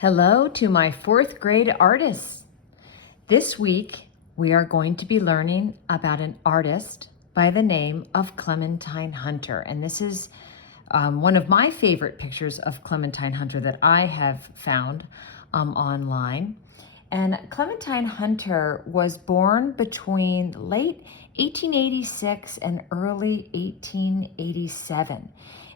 Hello to my fourth grade artists. This week, we are going to be learning about an artist by the name of Clementine Hunter. And this is one of my favorite pictures of Clementine Hunter that I have found online. And Clementine Hunter was born between late 1886 and early 1887.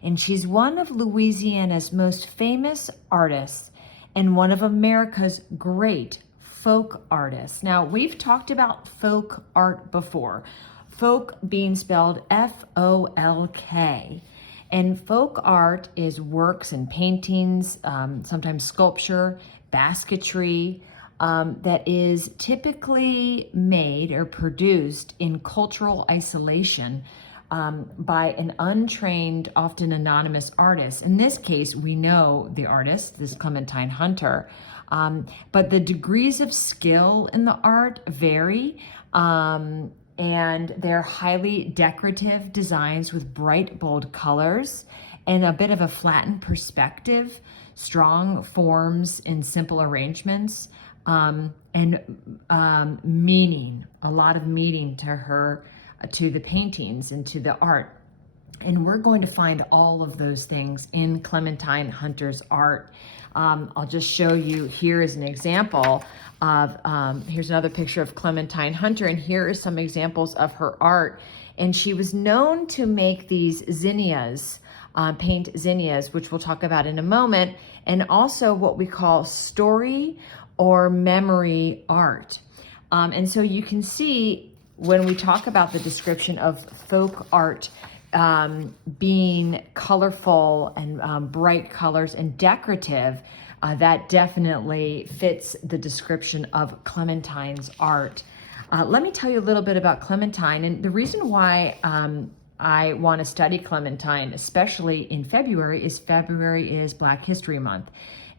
And she's one of Louisiana's most famous artists and one of America's great folk artists. Now, we've talked about folk art before, folk being spelled F-O-L-K. And folk art is works and paintings, sometimes sculpture, basketry, that is typically made or produced in cultural isolation by an untrained, often anonymous artist. In this case, we know the artist, this Clementine Hunter, but the degrees of skill in the art vary, and they're highly decorative designs with bright, bold colors and a bit of a flattened perspective, strong forms in simple arrangements, and meaning, a lot of meaning to her, to the paintings and to the art. And we're going to find all of those things in Clementine Hunter's art. I'll just show you, here is an example of, here's another picture of Clementine Hunter, and here are some examples of her art. And she was known to make these zinnias, paint zinnias, which we'll talk about in a moment, and also what we call story or memory art. And so you can see when we talk about the description of folk art being colorful and bright colors and decorative, that definitely fits the description of Clementine's art. Let me tell you a little bit about Clementine, and the reason why I want to study Clementine, especially in February is Black History Month.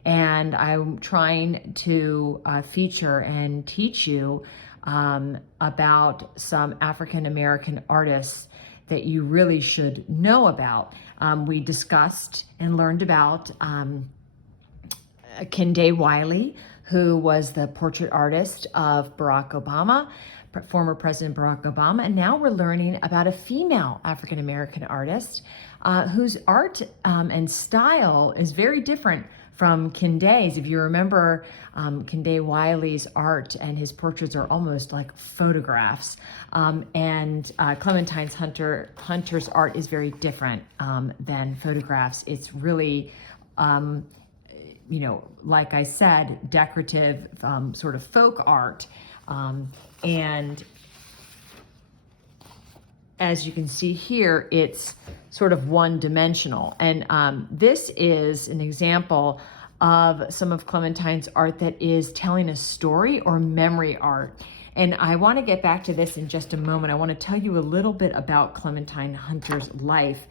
And I'm trying to feature and teach you about some African-American artists that you really should know about. We discussed and learned about Kende Wiley, who was the portrait artist of Barack Obama, former President Barack Obama. And now we're learning about a female African-American artist whose art and style is very different from Kende's. If you remember, Kende Wiley's art and his portraits are almost like photographs. And Clementine Hunter's art is very different than photographs. It's really, like I said, decorative, sort of folk art. And as you can see here, it's sort of one-dimensional. And this is an example of some of Clementine's art that is telling a story or memory art. And I want to get back to this in just a moment. I want to tell you a little bit about Clementine Hunter's life.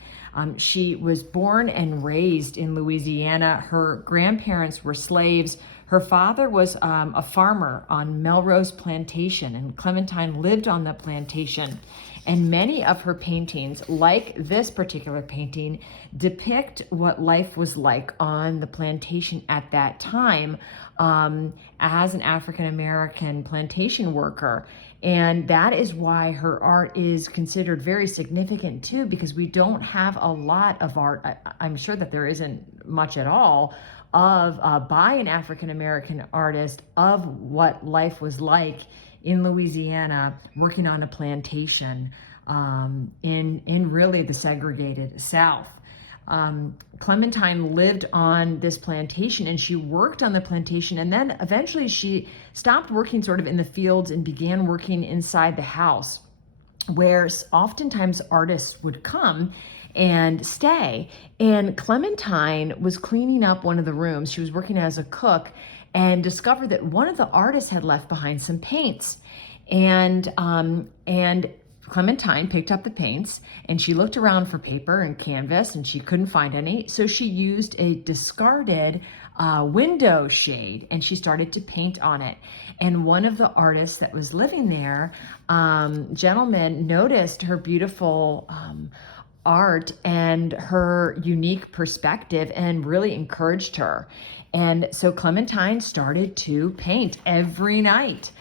She was born and raised in Louisiana. Her grandparents were slaves. Her father was a farmer on Melrose Plantation, and Clementine lived on the plantation. And many of her paintings, like this particular painting, depict what life was like on the plantation at that time as an African-American plantation worker. And that is why her art is considered very significant too, because we don't have a lot of art, I'm sure that there isn't much at all, of by an African-American artist of what life was like in Louisiana working on a plantation in really the segregated South. Clementine lived on this plantation and she worked on the plantation, and then eventually she stopped working sort of in the fields and began working inside the house, where oftentimes artists would come and stay. And Clementine was cleaning up one of the rooms. She was working as a cook and discovered that one of the artists had left behind some paints. And Clementine picked up the paints and she looked around for paper and canvas and she couldn't find any. So she used a discarded window shade and she started to paint on it. And one of the artists that was living there, gentleman, noticed her beautiful art and her unique perspective and really encouraged her. And so Clementine started to paint every night.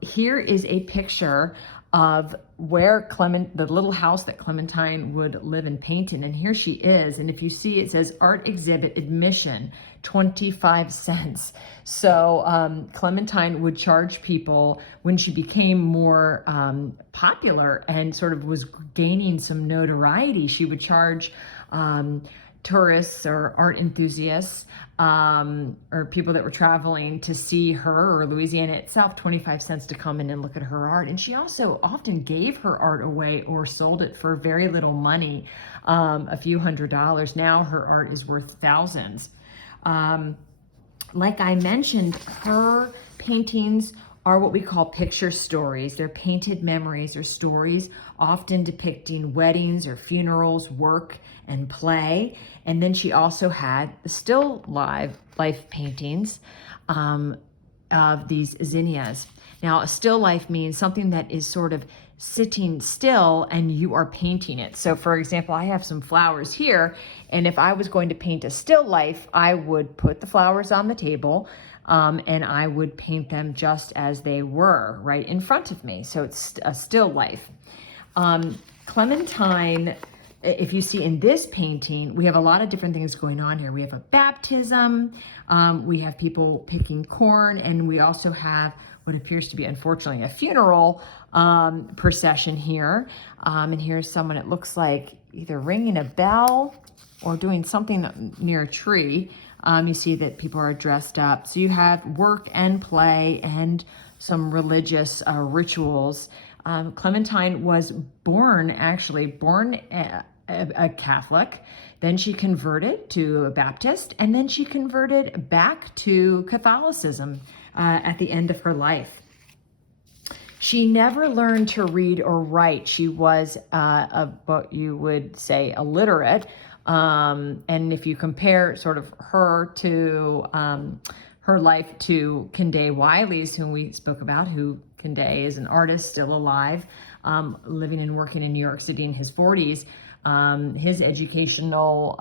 Here is a picture of where the little house that Clementine would live and paint in. And here she is. And if you see, it says art exhibit admission, 25 cents. So Clementine would charge people when she became more popular and sort of was gaining some notoriety. She would charge tourists or art enthusiasts or people that were traveling to see her, or Louisiana itself, 25 cents to come in and look at her art. And she also often gave her art away or sold it for very little money, a few $100s. Now her art is worth thousands. Like I mentioned, her paintings are what we call picture stories. They're painted memories or stories, often depicting weddings or funerals, work and play. And then she also had the still life paintings of these zinnias. Now, a still life means something that is sort of sitting still and you are painting it. So for example, I have some flowers here, and if I was going to paint a still life, I would put the flowers on the table, and I would paint them just as they were right in front of me. So it's a still life. Clementine, if you see in this painting, we have a lot of different things going on here. We have a baptism, we have people picking corn, and we also have what appears to be, unfortunately, a funeral procession here. And here's someone, it looks like, either ringing a bell or doing something near a tree. You see that people are dressed up. So you have work and play and some religious rituals. Clementine was born a Catholic. Then she converted to a Baptist, and then she converted back to Catholicism at the end of her life. She never learned to read or write. She was what you would say illiterate. And if you compare sort of her to her life to Kende Wiley's, whom we spoke about, who Kende is an artist still alive, living and working in New York City in his 40s. His educational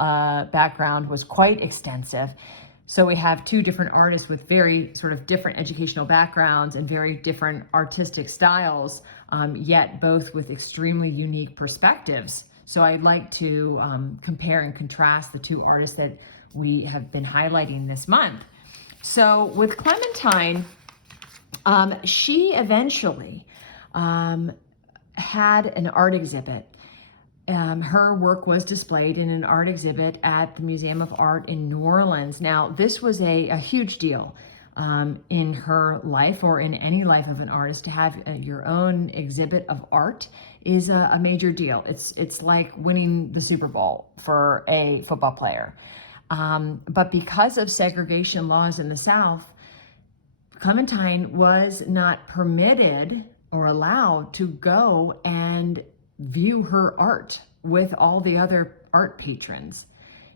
background was quite extensive. So we have two different artists with very sort of different educational backgrounds and very different artistic styles, yet both with extremely unique perspectives. So I'd like to compare and contrast the two artists that we have been highlighting this month. So with Clementine, she eventually had an art exhibit. Her work was displayed in an art exhibit at the Museum of Art in New Orleans. Now, this was a huge deal in her life, or in any life of an artist. To have your own exhibit of art is a major deal. It's like winning the Super Bowl for a football player. But because of segregation laws in the South, Clementine was not permitted or allowed to go and view her art with all the other art patrons.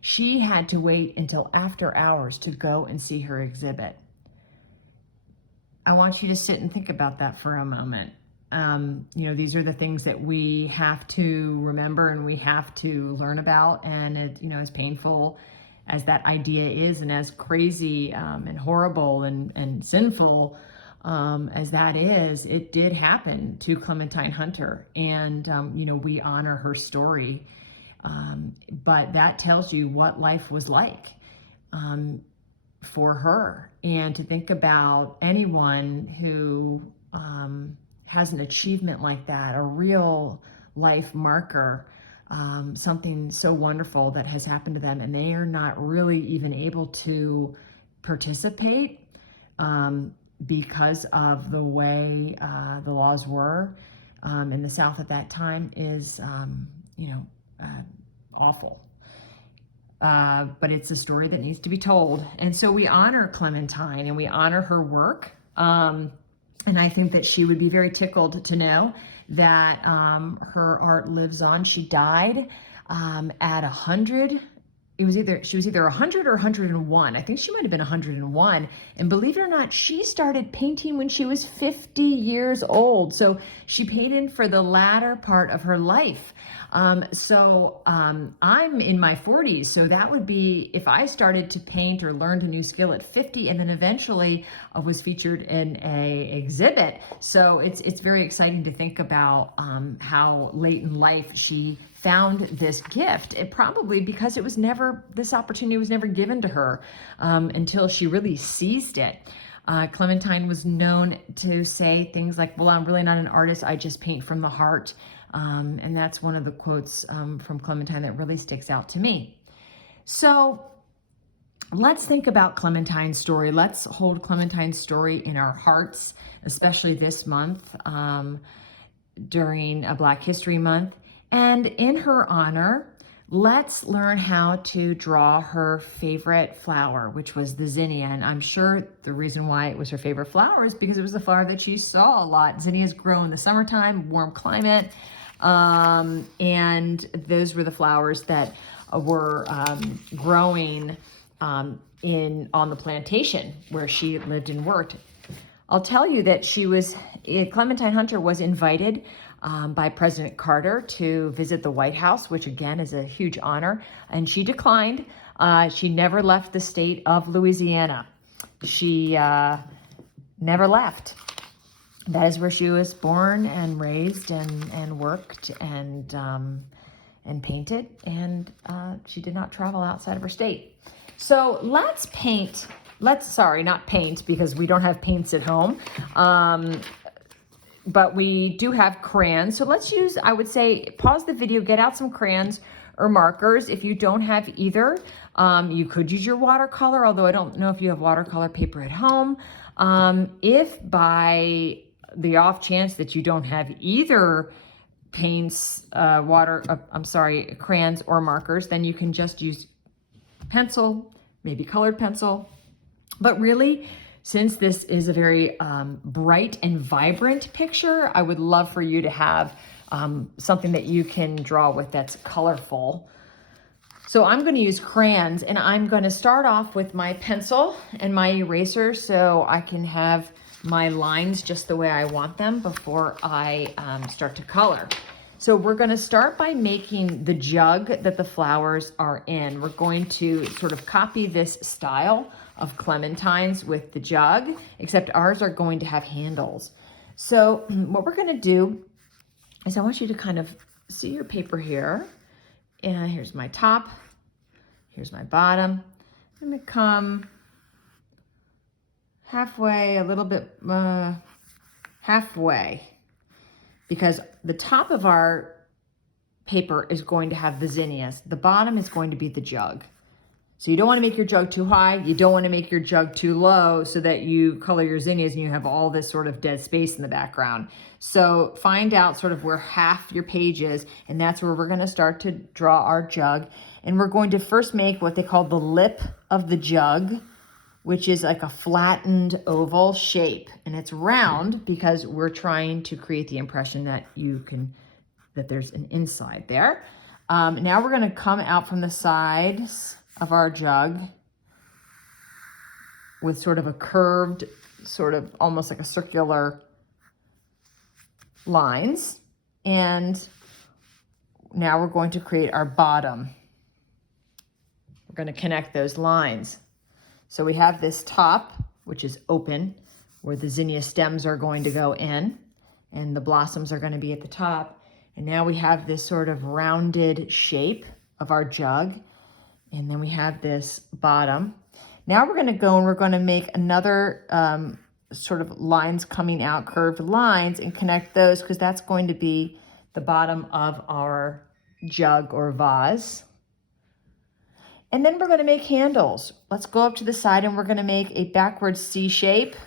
She had to wait until after hours to go and see her exhibit. I want you to sit and think about that for a moment. These are the things that we have to remember and we have to learn about. And it, as painful as that idea is, and as crazy and horrible and sinful as that is, it did happen to Clementine Hunter. And, we honor her story. But that tells you what life was like for her. And to think about anyone who has an achievement like that, a real life marker, something so wonderful that has happened to them, and they are not really even able to participate because of the way the laws were in the South at that time is, awful. But it's a story that needs to be told. And so we honor Clementine and we honor her work. And I think that she would be very tickled to know that her art lives on. She died at 100. She was either 100 or 101. I think she might have been 101. And believe it or not, she started painting when she was 50 years old. So she painted for the latter part of her life. I'm in my 40s, so that would be if I started to paint or learned a new skill at 50, and then eventually was featured in a exhibit. So it's very exciting to think about how late in life she found this gift. It probably because this opportunity was never given to her until she really seized it. Clementine was known to say things like, well, I'm really not an artist, I just paint from the heart. And that's one of the quotes from Clementine that really sticks out to me. So let's think about Clementine's story. Let's hold Clementine's story in our hearts, especially this month during Black History Month. And in her honor, let's learn how to draw her favorite flower, which was the zinnia. And I'm sure the reason why it was her favorite flower is because it was the flower that she saw a lot. Zinnias grow in the summertime, warm climate. And those were the flowers that were growing on the plantation where she lived and worked. I'll tell you that Clementine Hunter was invited by President Carter to visit the White House, which again is a huge honor, and she declined. She never left the state of Louisiana. She never left. That is where she was born and raised and worked and painted, and she did not travel outside of her state. So not paint, because we don't have paints at home. But we do have crayons. So let's use, I would say, pause the video, get out some crayons or markers. If you don't have either, you could use your watercolor, although I don't know if you have watercolor paper at home. If by the off chance that you don't have either paints, crayons or markers, then you can just use pencil, maybe colored pencil. But really, since this is a very bright and vibrant picture, I would love for you to have something that you can draw with that's colorful. So I'm going to use crayons, and I'm going to start off with my pencil and my eraser so I can have my lines just the way I want them before I start to color. So we're going to start by making the jug that the flowers are in. We're going to sort of copy this style of Clementine's with the jug, except ours are going to have handles. So what we're going to do is I want you to kind of see your paper here. And here's my top. Here's my bottom. I'm going to come halfway, a little bit halfway, because the top of our paper is going to have the zinnias. The bottom is going to be the jug. So you don't want to make your jug too high. You don't want to make your jug too low so that you color your zinnias and you have all this sort of dead space in the background. So find out sort of where half your page is, and that's where we're going to start to draw our jug. And we're going to first make what they call the lip of the jug, which is like a flattened oval shape. And it's round because we're trying to create the impression that that there's an inside there. Now we're going to come out from the sides of our jug with sort of a curved, sort of almost like a circular lines. And now we're going to create our bottom. We're going to connect those lines. So we have this top, which is open, where the zinnia stems are going to go in, and the blossoms are going to be at the top. And now we have this sort of rounded shape of our jug. And then we have this bottom. Now we're going to go and we're going to make another sort of lines coming out, curved lines, and connect those, because that's going to be the bottom of our jug or vase. And then we're going to make handles. Let's go up to the side and we're going to make a backwards C shape,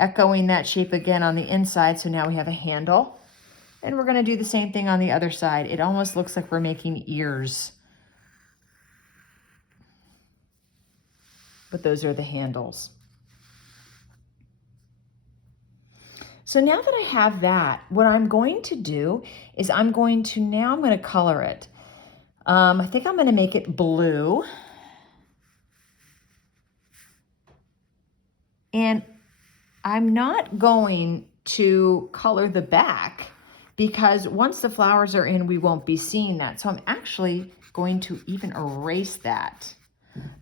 echoing that shape again on the inside. So now we have a handle. And we're going to do the same thing on the other side. It almost looks like we're making ears. But those are the handles. So now that I have that, what I'm going to do is I'm going to color it. I think I'm going to make it blue. And I'm not going to color the back because once the flowers are in, we won't be seeing that. So I'm actually going to even erase that.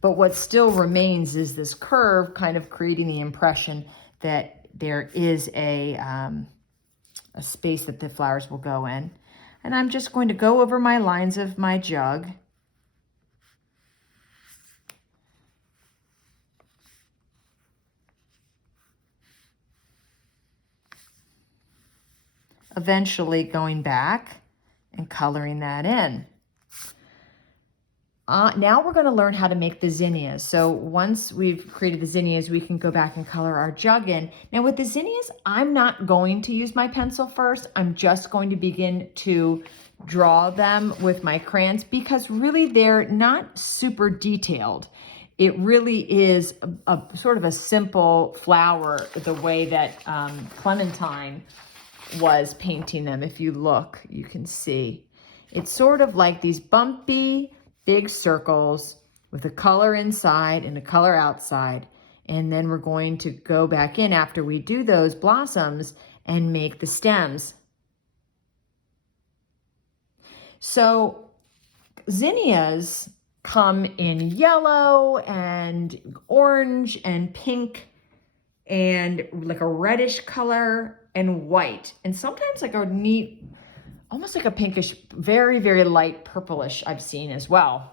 But what still remains is this curve, kind of creating the impression that there is a space that the flowers will go in. And I'm just going to go over my lines of my jug. Eventually going back and coloring that in. Now we're going to learn how to make the zinnias. So once we've created the zinnias, we can go back and color our jug in. Now with the zinnias, I'm not going to use my pencil first. I'm just going to begin to draw them with my crayons because really they're not super detailed. It really is a sort of a simple flower the way that Clementine was painting them. If you look, you can see. It's sort of like these bumpy, big circles with a color inside and a color outside. And then we're going to go back in after we do those blossoms and make the stems. So zinnias come in yellow and orange and pink and like a reddish color and white. And sometimes like a neat, almost like a pinkish, very, very light purplish I've seen as well.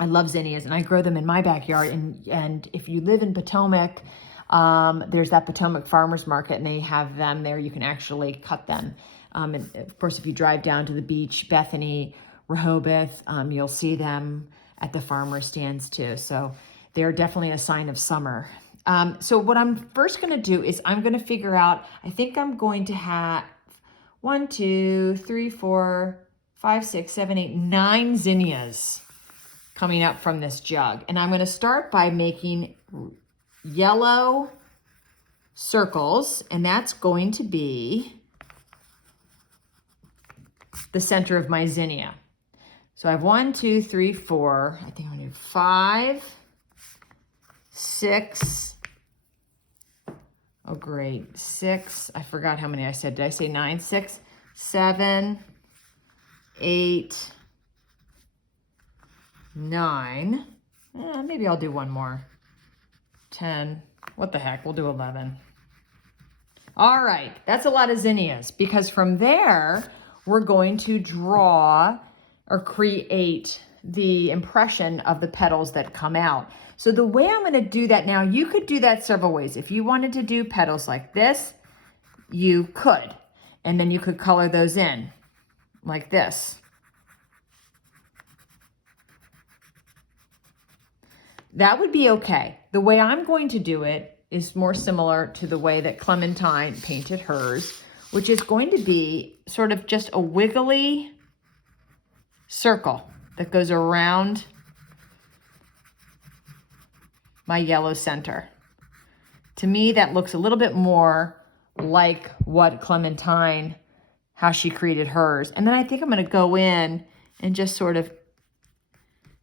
I love zinnias and I grow them in my backyard. And if you live in Potomac, there's that Potomac Farmers Market and they have them there. You can actually cut them. And of course, if you drive down to the beach, Bethany, Rehoboth, you'll see them at the farmer stands too. So they're definitely a sign of summer. So what I'm first going to do is I'm going to figure out, I think I'm going to have 1, 2, 3, 4, 5, 6, 7, 8, 9 zinnias coming up from this jug. And I'm going to start by making yellow circles, and that's going to be the center of my zinnia. So I have 1, 2, 3, 4, I think I'm going to do 5, 6, oh great, 6, I forgot how many I said. Did I say 9? 6, 7, 8, 9. Maybe I'll do one more. 10, what the heck, we'll do 11. All right, that's a lot of zinnias because from there, we're going to draw or create the impression of the petals that come out. So the way I'm going to do that now, you could do that several ways. If you wanted to do petals like this, you could. And then you could color those in like this. That would be okay. The way I'm going to do it is more similar to the way that Clementine painted hers, which is going to be sort of just a wiggly circle that goes around my yellow center. To me, that looks a little bit more like what Clementine, how she created hers. And then I think I'm going to go in and just sort of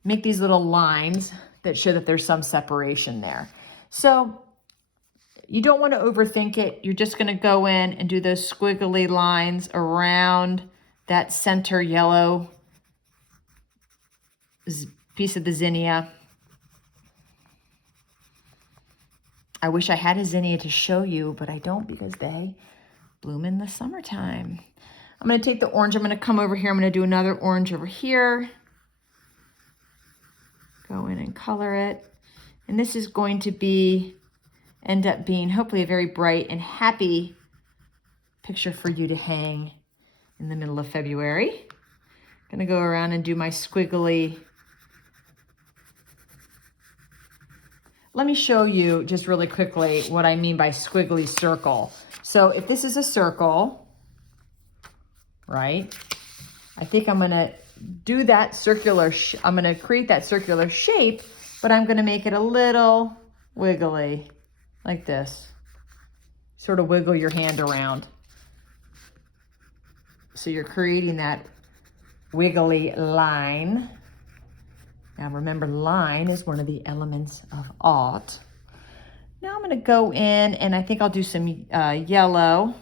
make these little lines that show that there's some separation there. So you don't want to overthink it. You're just going to go in and do those squiggly lines around that center yellow piece of the zinnia. I wish I had a zinnia to show you, but I don't because they bloom in the summertime. I'm going to take the orange. I'm going to come over here. I'm going to do another orange over here. Go in and color it. And this is going to end up being hopefully a very bright and happy picture for you to hang in the middle of February. I'm going to go around and do my squiggly. Let me show you just really quickly what I mean by squiggly circle. So if this is a circle, right, I think I'm going to do that circular, I'm going to create that circular shape, but I'm going to make it a little wiggly like this. Sort of wiggle your hand around. So you're creating that wiggly line. Now remember, line is one of the elements of art. Now I'm going to go in and I think I'll do some yellow.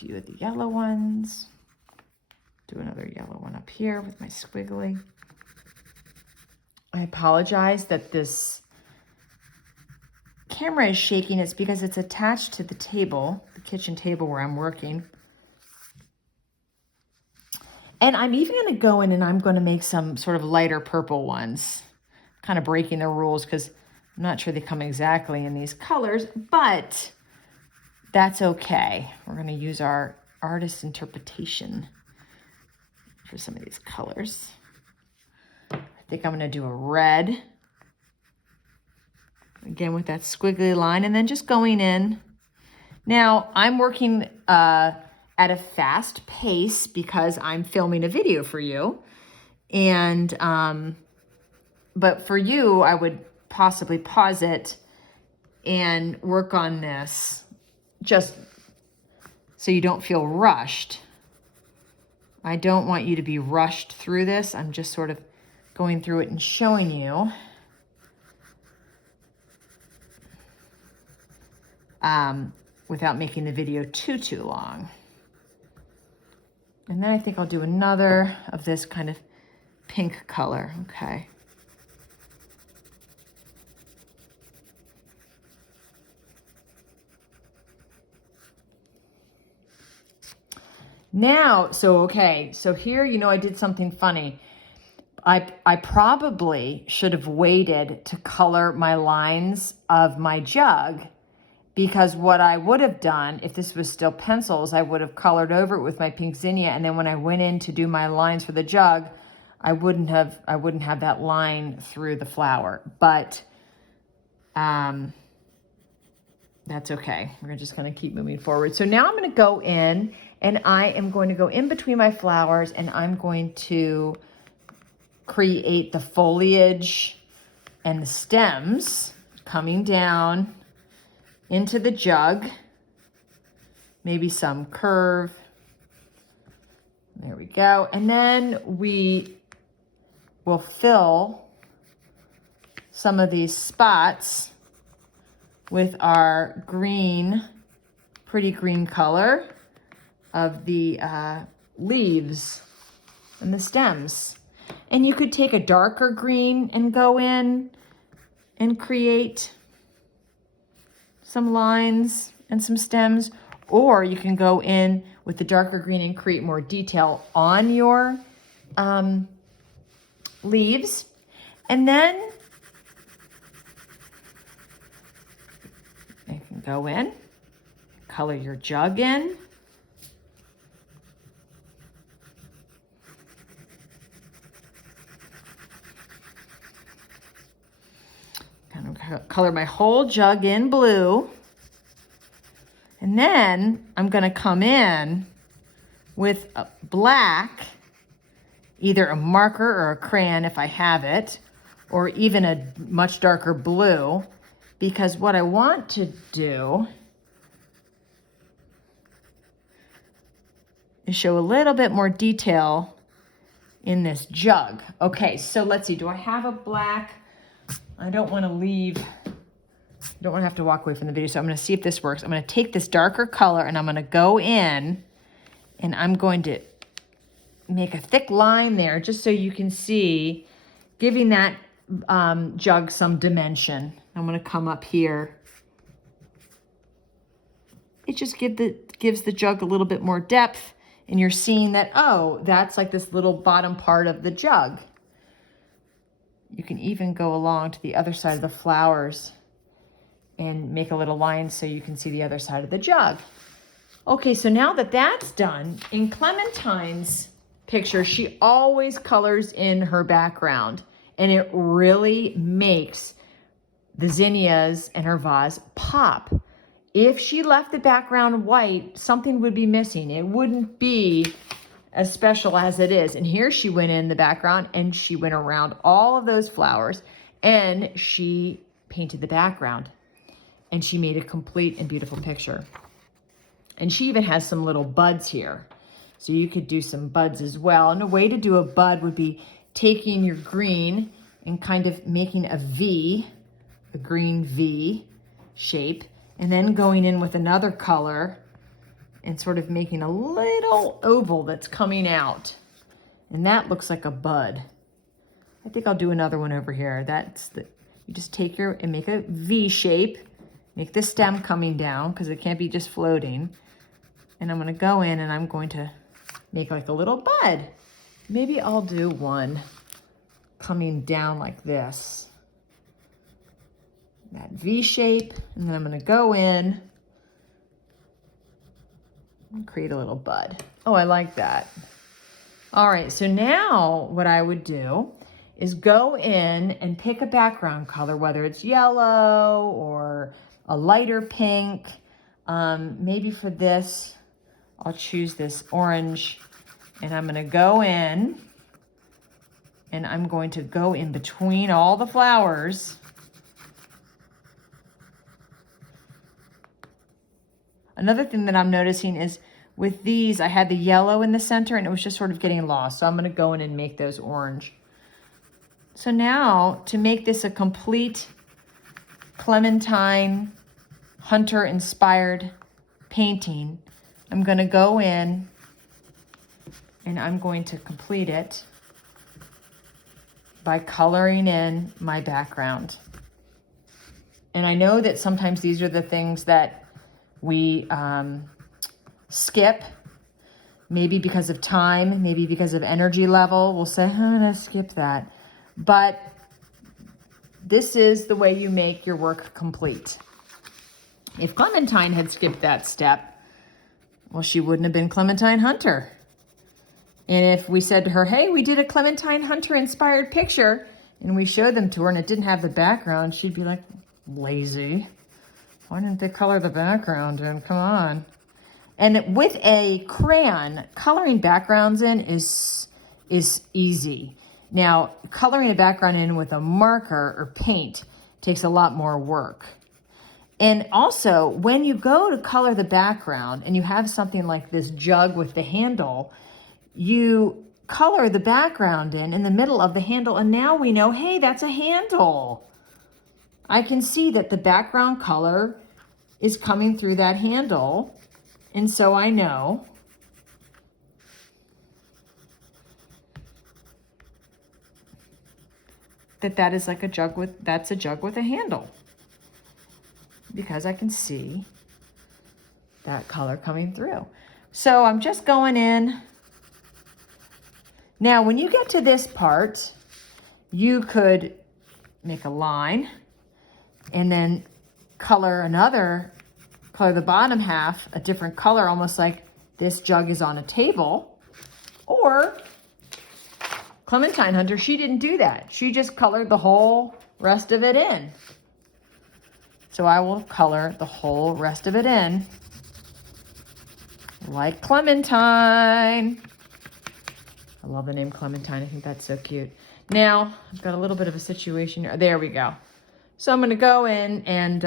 few of the yellow ones. Do another yellow one up here with my squiggly. I apologize that this camera is shaking. It's because it's attached to the table, the kitchen table where I'm working. And I'm even going to go in and I'm going to make some sort of lighter purple ones. Kind of breaking the rules because I'm not sure they come exactly in these colors, but that's okay. We're going to use our artist's interpretation for some of these colors. I think I'm going to do a red. Again with that squiggly line and then just going in. Now I'm working at a fast pace because I'm filming a video for you. And, but for you, I would possibly pause it and work on this just so you don't feel rushed. I don't want you to be rushed through this. I'm just sort of going through it and showing you. Without making the video too long. And then I think I'll do another of this kind of pink color, okay. Now, so here, you know, I did something funny. I probably should have waited to color my lines of my jug, because what I would have done if this was still pencils, I would have colored over it with my pink zinnia, and then when I went in to do my lines for the jug, I wouldn't have that line through the flower. But that's okay. We're just going to keep moving forward. So now I'm going to go in and I am going to go in between my flowers and I'm going to create the foliage and the stems coming down into the jug, maybe some curve. There we go. And then we will fill some of these spots with our green, pretty green color of the leaves and the stems. And you could take a darker green and go in and create some lines and some stems, or you can go in with the darker green and create more detail on your leaves. And then you can go in, color your jug in. Color my whole jug in blue. And then I'm going to come in with a black, either a marker or a crayon if I have it, or even a much darker blue, because what I want to do is show a little bit more detail in this jug. Okay, so let's see. Do I have a black? I don't want to have to walk away from the video, so I'm going to see if this works. I'm going to take this darker color and I'm going to go in and I'm going to make a thick line there just so you can see, giving that jug some dimension. I'm going to come up here. It just gives the jug a little bit more depth, and you're seeing that, oh, that's like this little bottom part of the jug. You can even go along to the other side of the flowers and make a little line so you can see the other side of the jug. Okay, so now that that's done, in Clementine's picture, she always colors in her background, and it really makes the zinnias and her vase pop. If she left the background white, something would be missing. It wouldn't be as special as it is. And here she went in the background and she went around all of those flowers and she painted the background and she made a complete and beautiful picture. And she even has some little buds here. So you could do some buds as well. And a way to do a bud would be taking your green and kind of making a V, a green V shape, and then going in with another color and sort of making a little oval that's coming out. And that looks like a bud. I think I'll do another one over here. You just take and make a V shape, make the stem coming down because it can't be just floating. And I'm gonna go in and I'm going to make like a little bud. Maybe I'll do one coming down like this. That V shape, and then I'm gonna go in and create a little bud. Oh, I like that. All right, so now what I would do is go in and pick a background color, whether it's yellow or a lighter pink. Maybe for this, I'll choose this orange, and I'm gonna go in and I'm going to go in between all the flowers. Another thing that I'm noticing is with these, I had the yellow in the center and it was just sort of getting lost. So I'm gonna go in and make those orange. So now to make this a complete Clementine Hunter inspired painting, I'm gonna go in and I'm going to complete it by coloring in my background. And I know that sometimes these are the things that we skip, maybe because of time, maybe because of energy level. We'll say, I'm gonna skip that. But this is the way you make your work complete. If Clementine had skipped that step, well, she wouldn't have been Clementine Hunter. And if we said to her, hey, we did a Clementine Hunter inspired picture, and we showed them to her and it didn't have the background, she'd be like, lazy. Why didn't they color the background in? Come on. And with a crayon, coloring backgrounds in is easy. Now, coloring a background in with a marker or paint takes a lot more work. And also, when you go to color the background and you have something like this jug with the handle, you color the background in the middle of the handle, and now we know, hey, that's a handle. I can see that the background color is coming through that handle, and so I know that is like a jug with, that's a jug with a handle, because I can see that color coming through. So I'm just going in. Now, when you get to this part, you could make a line and then color the bottom half a different color, almost like this jug is on a table. Or Clementine Hunter, she didn't do that. She just colored the whole rest of it in. So I will color the whole rest of it in like Clementine. I love the name Clementine. I think that's so cute. Now, I've got a little bit of a situation here. There we go. So I'm going to go in and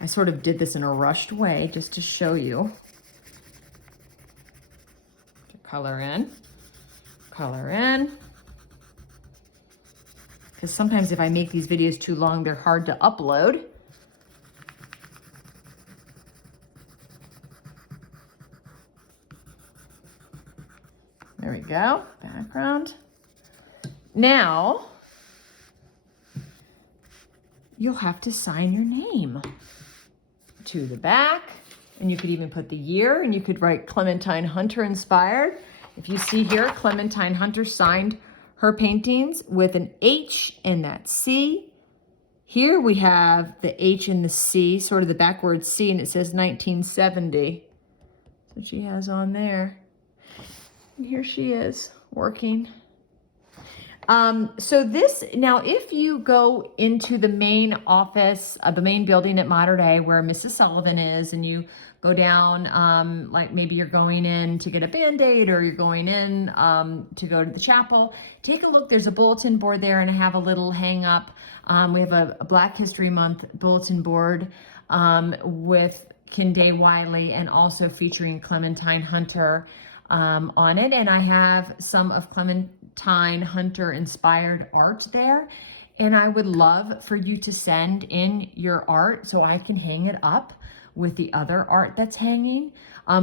I sort of did this in a rushed way just to show you. To color in. Because sometimes if I make these videos too long, they're hard to upload. There we go, background. Now, you'll have to sign your name to the back, and you could even put the year, and you could write Clementine Hunter inspired. If you see here, Clementine Hunter signed her paintings with an H and that C. Here we have the H and the C, sort of the backwards C, and it says 1970. That's what she has on there. And here she is working. So this, now if you go into the main office, the main building at Mater Dei where Mrs. Sullivan is, and you go down, like maybe you're going in to get a Band-Aid or you're going in to go to the chapel, take a look. There's a bulletin board there, and I have a little hang up. We have a Black History Month bulletin board with Kinde Wiley and also featuring Clementine Hunter on it. And I have some of Clementine Hunter inspired art there. And I would love for you to send in your art so I can hang it up with the other art that's hanging.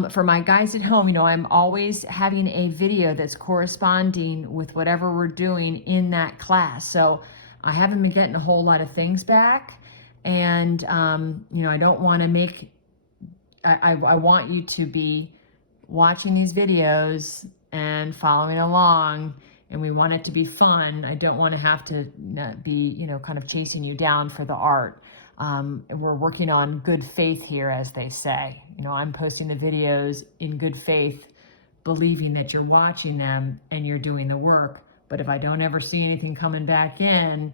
For my guys at home, I'm always having a video that's corresponding with whatever we're doing in that class. So I haven't been getting a whole lot of things back. And, I don't want to make, I want you to be watching these videos and following along, and we want it to be fun. I don't want to have to be, kind of chasing you down for the art. We're working on good faith here, as they say. I'm posting the videos in good faith, believing that you're watching them and you're doing the work. But if I don't ever see anything coming back in,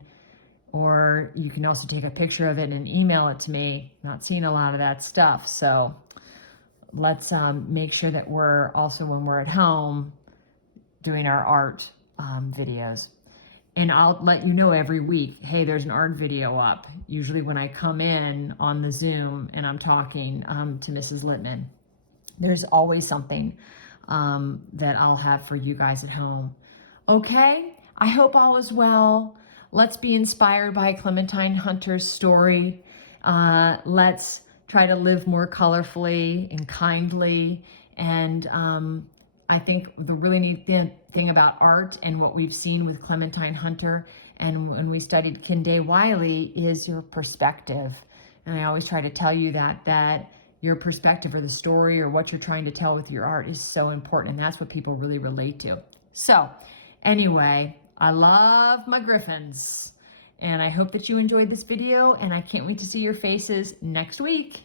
or you can also take a picture of it and email it to me, not seeing a lot of that stuff. So let's make sure that we're also, when we're at home, doing our art videos. And I'll let you know every week, hey, there's an art video up. Usually when I come in on the Zoom and I'm talking to Mrs. Littman, there's always something that I'll have for you guys at home. Okay, I hope all is well. Let's be inspired by Clementine Hunter's story. Let's try to live more colorfully and kindly. And I think the really neat thing about art and what we've seen with Clementine Hunter and when we studied Kinde Wiley is your perspective. And I always try to tell you that your perspective or the story or what you're trying to tell with your art is so important. And that's what people really relate to. So anyway, I love my griffins. And I hope that you enjoyed this video, and I can't wait to see your faces next week.